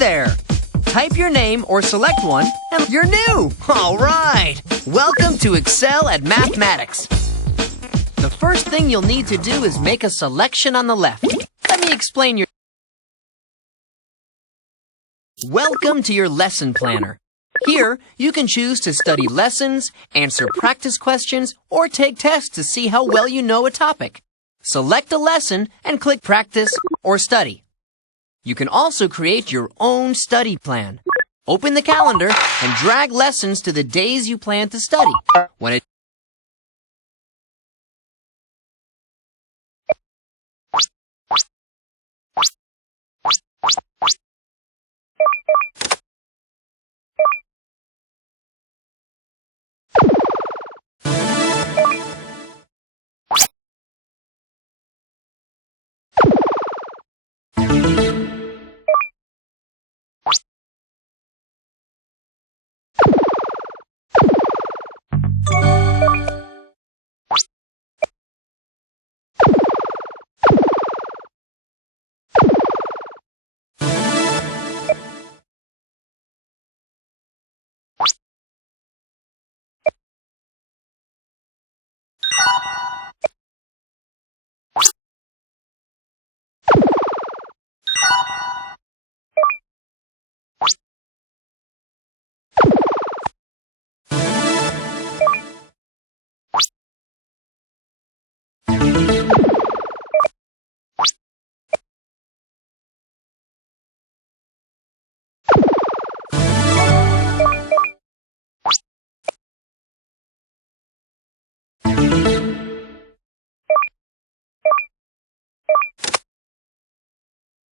there! Type your name or select one, and you're new! All right! Welcome to Excel at Mathematics. The first thing you'll need to do is make a selection on the left. Let me explain your... Welcome to your lesson planner. Here, you can choose to study lessons, answer practice questions, or take tests to see how well you know a topic. Select a lesson and click Practice or Study. You can also create your own study plan. Open the calendar and drag lessons to the days you plan to study. When it